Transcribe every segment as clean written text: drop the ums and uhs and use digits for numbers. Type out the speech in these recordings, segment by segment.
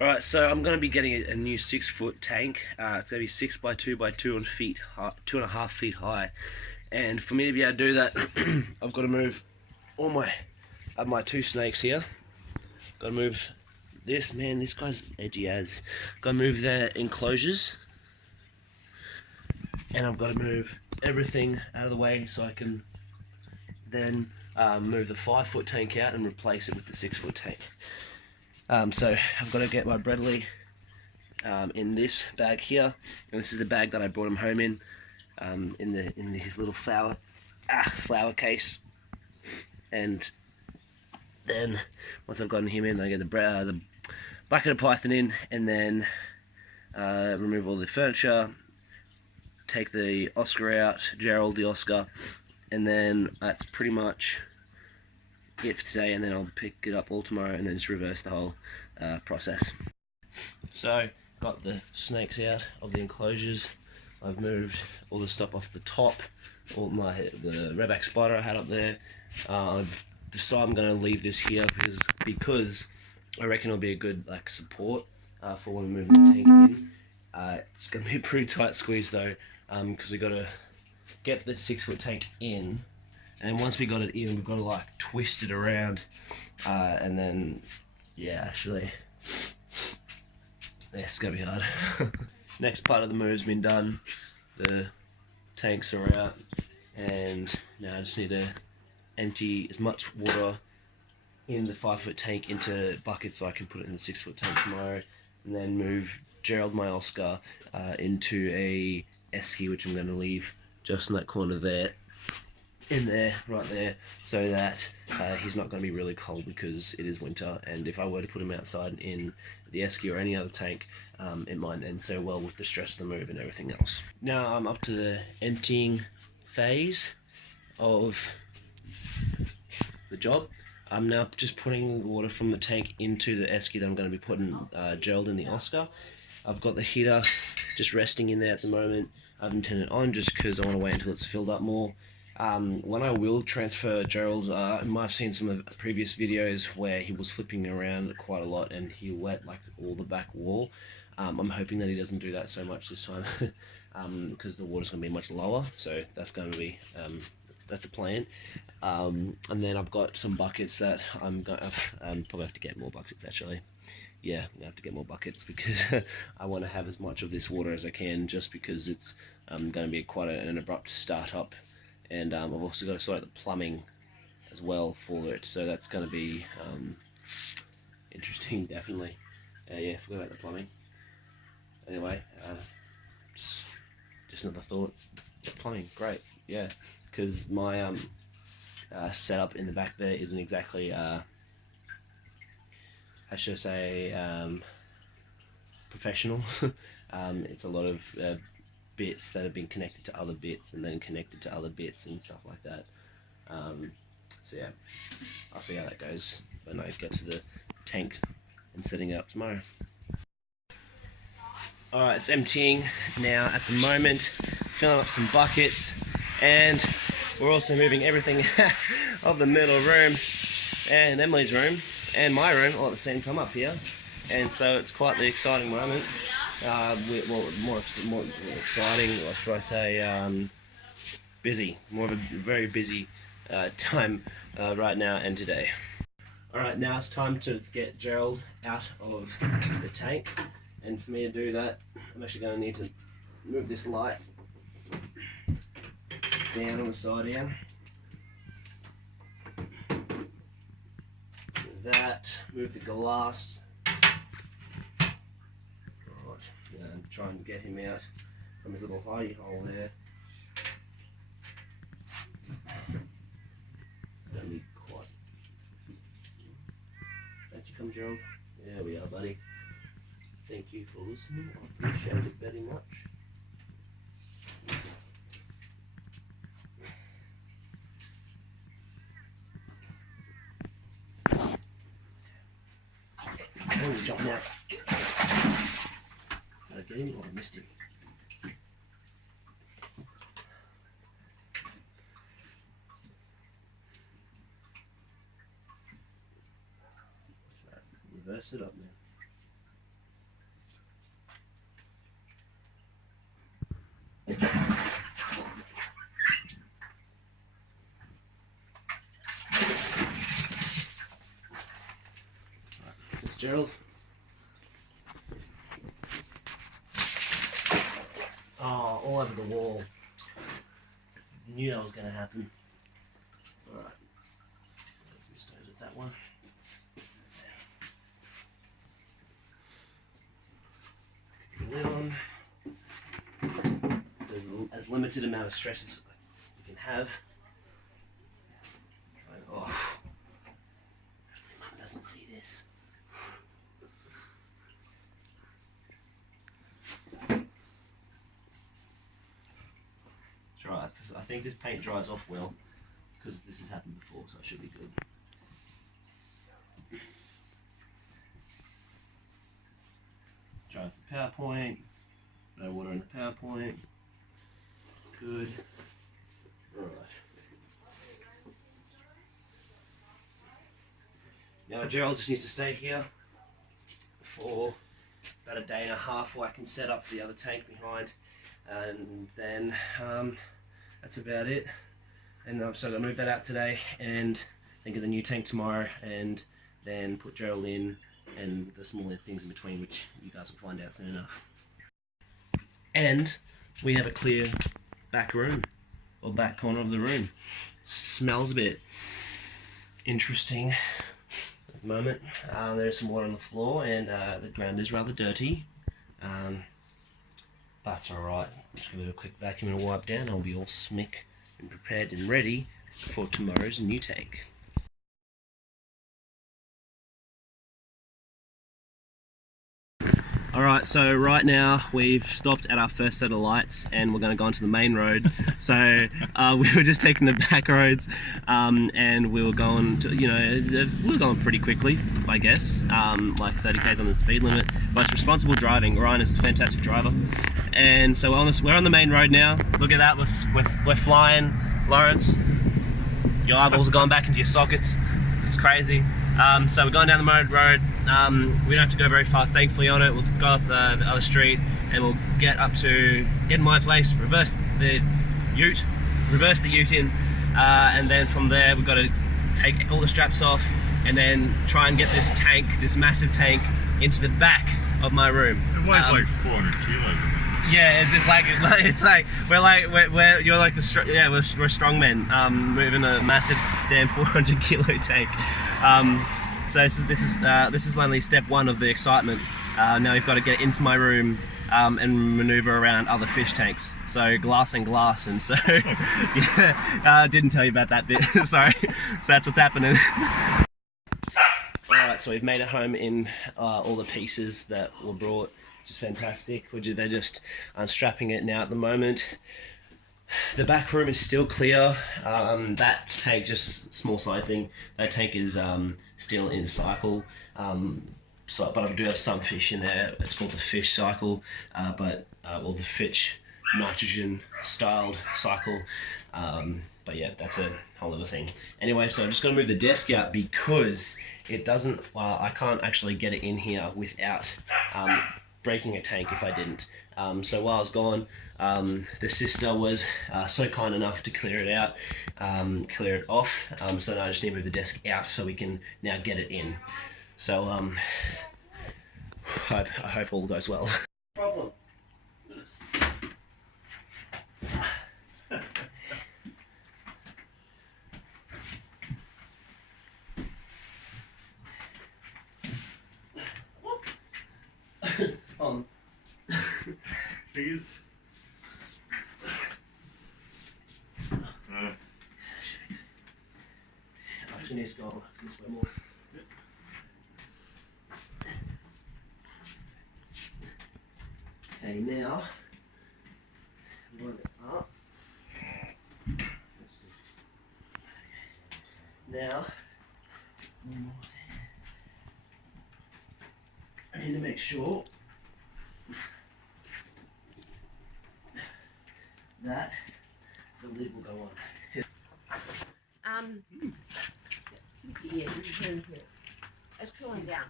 Alright, so I'm going to be getting a new 6 foot tank. It's going to be 6 by 2 by 2.5 feet high. And for me to be able to do that, I've got to move all my two snakes here. Got to move this, man, this guy's edgy as. Got to move their enclosures. And I've got to move everything out of the way so I can then move the 5 foot tank out and replace it with the 6 foot tank. So I've got to get my Bradley in this bag here, and this is the bag that I brought him home in his little flower case. And then once I've gotten him in, I get the bucket of python in, and then remove all the furniture, take the Oscar out, Gerald the Oscar, and then that's pretty much it for today. And then I'll pick it up all tomorrow and then just reverse the whole process. So got the snakes out of the enclosures. I've moved all the stuff off the top, the redback spider I had up there. I've decided I'm going to leave this here because I reckon it'll be a good support for when we move the tank in. It's going to be a pretty tight squeeze though, because we got to get the 6 foot tank in, and once we got it in, we've got to twist it around, and then actually, it's gonna be hard. Next part of the move's been done. The tanks are out, and now I just need to empty as much water in the 5 foot tank into buckets so I can put it in the 6 foot tank tomorrow, and then move Gerald, my Oscar, into a esky, which I'm going to leave just in that corner there, right there, so that he's not going to be really cold because it is winter, and if I were to put him outside in the esky or any other tank, it might end so well with the stress of the move and everything else. Now I'm up to the emptying phase of the job. I'm now just putting the water from the tank into the esky that I'm going to be putting Gerald in the Oscar. I've got the heater just resting in there at the moment. I haven't turned it on just because I want to wait until it's filled up more. When I will transfer Gerald, you might have seen some of the previous videos where he was flipping around quite a lot and he wet all the back wall. I'm hoping that he doesn't do that so much this time because the water's going to be much lower, so that's going to be that's a plan. And then I've got some buckets that I'm going to probably have to get more buckets actually. Yeah, I have to get more buckets because I want to have as much of this water as I can, just because it's going to be quite an abrupt start-up, and I've also got to sort out the plumbing as well for it, so that's going to be interesting, definitely. Yeah, forgot about the plumbing. Anyway, just another thought. Plumbing, great, yeah, because my setup in the back there isn't exactly I should say professional. It's a lot of bits that have been connected to other bits and then connected to other bits and stuff like that. So yeah, I'll see how that goes when I get to the tank and setting it up tomorrow. Alright, it's emptying now at the moment, filling up some buckets, and we're also moving everything out of the middle room and Emily's room and my room all at the same time up here, and so it's quite the exciting moment. More exciting, or should I say busy, more of a very busy time right now and today. Alright, now it's time to get Gerald out of the tank, and for me to do that, I'm actually going to need to move this light down on the side here. That, move the glass, right, and try and get him out from his little hidey hole there. It's going to be quite... Don't you come, Gerald? There we are, buddy. Thank you for listening, I appreciate it very much. Oh, he's jumping out. Did I get him or I missed him? Reverse it up now. Gerald. Oh, all over the wall. Knew that was going to happen. Alright. Some stones with that one. Lid on. So there's as limited amount of stress as you can have. Oh. Hopefully Mum doesn't see this. It's right, because I think this paint dries off well, because this has happened before, so it should be good. Dry off the PowerPoint, no water in the PowerPoint, good. Right. Now Gerald just needs to stay here for about a day and a half while I can set up the other tank behind, and then that's about it. And so I'm going to move that out today and then get the new tank tomorrow, and then put Gerald in and the smaller things in between, which you guys will find out soon enough. And we have a clear back room, or back corner of the room. Smells a bit interesting at the moment. There's some water on the floor, and the ground is rather dirty, but it's alright. Just give it a quick vacuum and a wipe down. I'll be all smick and prepared and ready for tomorrow's new tank. Alright, so right now we've stopped at our first set of lights and we're going to go onto the main road. So we were just taking the back roads, and we were going to, we were going pretty quickly, I guess, like 30 k's on the speed limit. But it's responsible driving. Ryan is a fantastic driver. And so we're on the main road now. Look at that, we're flying. Lawrence, your eyeballs are going back into your sockets. It's crazy. So we're going down the road. We don't have to go very far, thankfully, on it. We'll go up the other street and we'll get in my place, reverse the ute in, and then from there we've got to take all the straps off and then try and get this massive tank into the back of my room. It weighs like 400 kilos. Yeah, we're strong men, moving a massive damn 400 kilo tank. So this is only step one of the excitement. Now we've got to get into my room and maneuver around other fish tanks. So glass, and so yeah, didn't tell you about that bit. Sorry. So that's what's happening. Alright, so we've made it home in all the pieces that were brought, which is fantastic. They're just unstrapping it now at the moment. The back room is still clear. That tank, just small side thing, that tank is still in cycle. But I do have some fish in there. It's called the fish cycle, well, the fish nitrogen styled cycle. But yeah, that's a whole other thing. Anyway, so I'm just gonna move the desk out because it doesn't, I can't actually get it in here without breaking a tank if I didn't. So while I was gone, the sister was so kind enough to clear it out, clear it off. So now I just need to move the desk out so we can now get it in. So I hope all goes well. Problem. Please. Actually needs to go this way more. Okay, now line it up. Now I need to make sure that the lid will go on. Yeah, it's cooling down.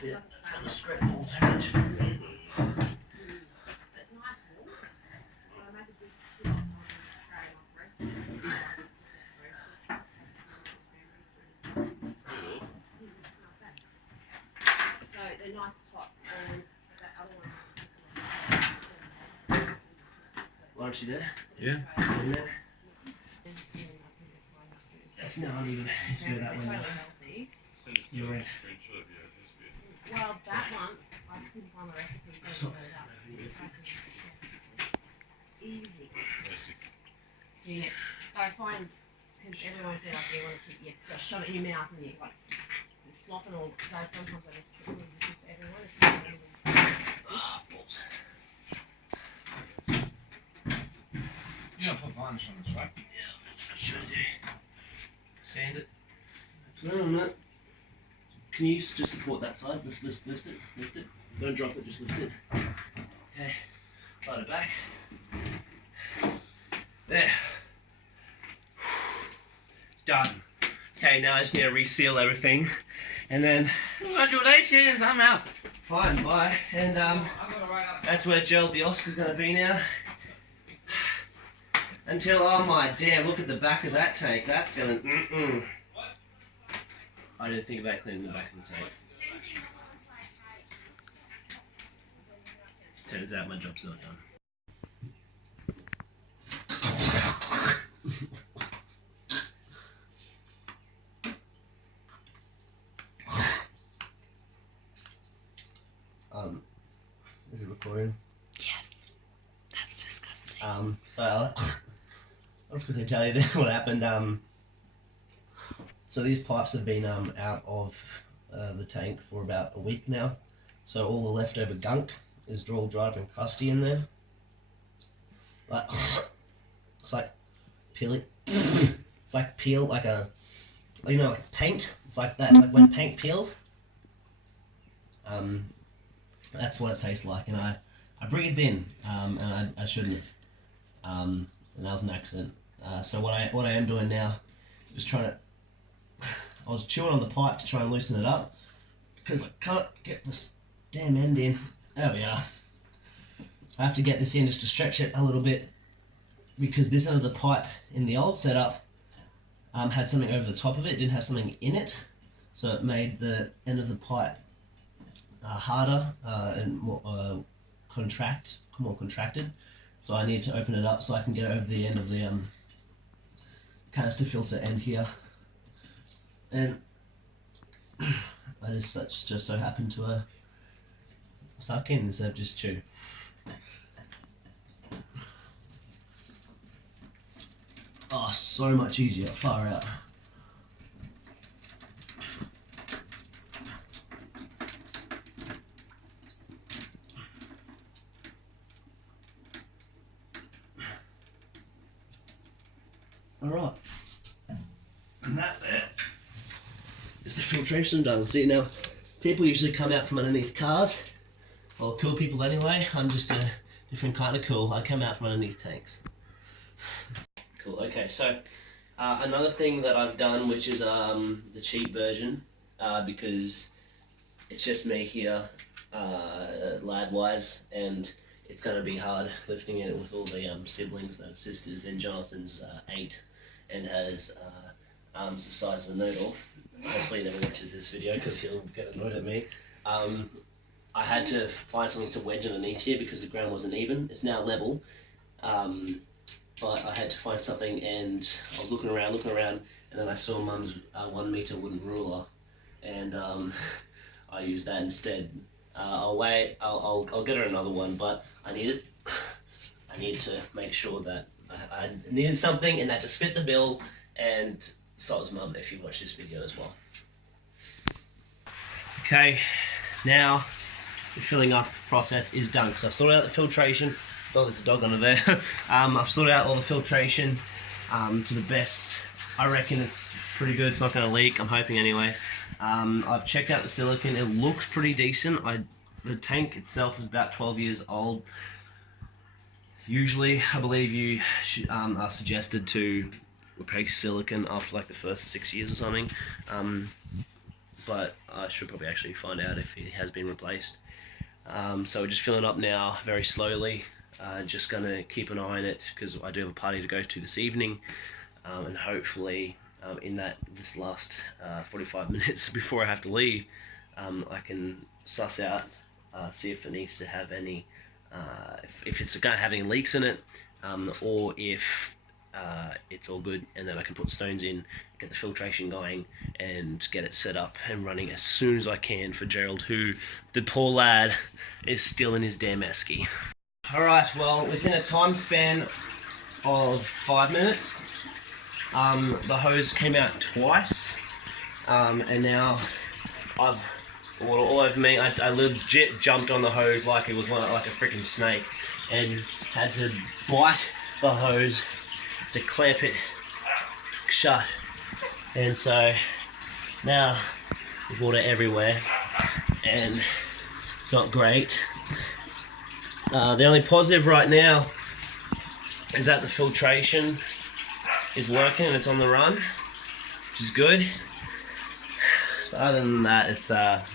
Yeah, it's gonna scrape all too punchy there. Yeah. And then, that's now uneven. Let's go that way now. You're right. Well, that one, I couldn't find the recipe to So- load up. Easy. Yeah. I find, because everyone said like you want to keep, you just shove it in your mouth and you like, you slop and all. So sometimes I just put it just for everyone. If you don't even- Oh, balls. You don't put varnish on this, right? I should do. Sand it. No. Can you just support that side? Lift it. Don't drop it, just lift it. Okay. Slide it back. There. Done. Okay, now I just need to reseal everything. And then, Congratulations, I'm out. fine, bye. And I'm gonna write up. that's where Gerald the Oscar's gonna be now. Until, oh my damn, look at the back of that tank. That's gonna, I didn't think about cleaning the back of the tank. Turns out my job's not done. Is it recording? Yes. That's disgusting. So I'll just quickly tell you what happened. So these pipes have been out of the tank for about a week now. So all the leftover gunk is all dried up and crusty in there. Like, it's like peeling. It's like peel, like a, you know, like paint. It's like that, like when paint peels. That's what it tastes like, and I breathed in, and I shouldn't have, and that was an accident. So what I am doing now, is trying to, I was chewing on the pipe to try and loosen it up, because I can't get this damn end in. There we are. I have to get this in just to stretch it a little bit, because this end of the pipe in the old setup had something over the top of it, didn't have something in it, so it made the end of the pipe harder and more contracted. So I need to open it up so I can get it over the end of the canister filter end here. And I just so happen to suck in instead of just chew. Oh, so much easier, far out. Alright, and that there is the filtration done. See, now, people usually come out from underneath cars, well, cool people anyway. I'm just a different kind of cool. I come out from underneath tanks. Cool, okay, so another thing that I've done, which is the cheap version, because it's just me here, lad-wise, and it's going to be hard lifting it with all the siblings that are sisters, and Jonathan's 8 and has arms the size of a noodle. Hopefully he never watches this video because he'll get annoyed at me. I had to find something to wedge underneath here because the ground wasn't even. It's now level, but I had to find something, and I was looking around, and then I saw Mum's 1 meter wooden ruler, and I used that instead. I'll wait. I'll get her another one, but I need to make sure that I needed something, and that just fit the bill. And so was Mum, if you watch this video as well. Okay, now the filling up process is done because I've sorted out the filtration. Oh, there's a dog under there. I've sorted out all the filtration to the best. I reckon it's pretty good. It's not going to leak. I'm hoping anyway. I've checked out the silicon. It looks pretty decent. The tank itself is about 12 years old. Usually, I believe you are suggested to replace silicon after like the first 6 years or something. But I should probably actually find out if it has been replaced. So we're just filling up now very slowly. Just going to keep an eye on it because I do have a party to go to this evening. And hopefully in this last 45 minutes before I have to leave, I can suss out, see if it needs to have any if it's going to have any leaks in it, or if it's all good, and then I can put stones in, get the filtration going, and get it set up and running as soon as I can for Gerald, who, the poor lad, is still in his damn esky. Alright, well, within a time span of 5 minutes, the hose came out twice, and now I've water all over me. I legit jumped on the hose like it was like a freaking snake, and had to bite the hose to clamp it shut. And so now there's water everywhere, and it's not great. The only positive right now is that the filtration is working and it's on the run, which is good. But other than that, it's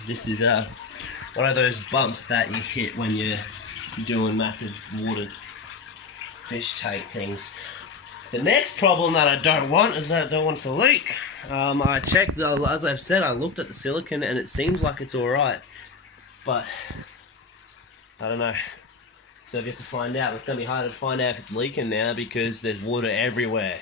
this is one of those bumps that you hit when you're doing massive water fish tank things. The next problem that I don't want is that I don't want to leak. I checked, as I've said, I looked at the silicone and it seems like it's alright, but I don't know. So we have to find out. It's going to be hard to find out if it's leaking now because there's water everywhere.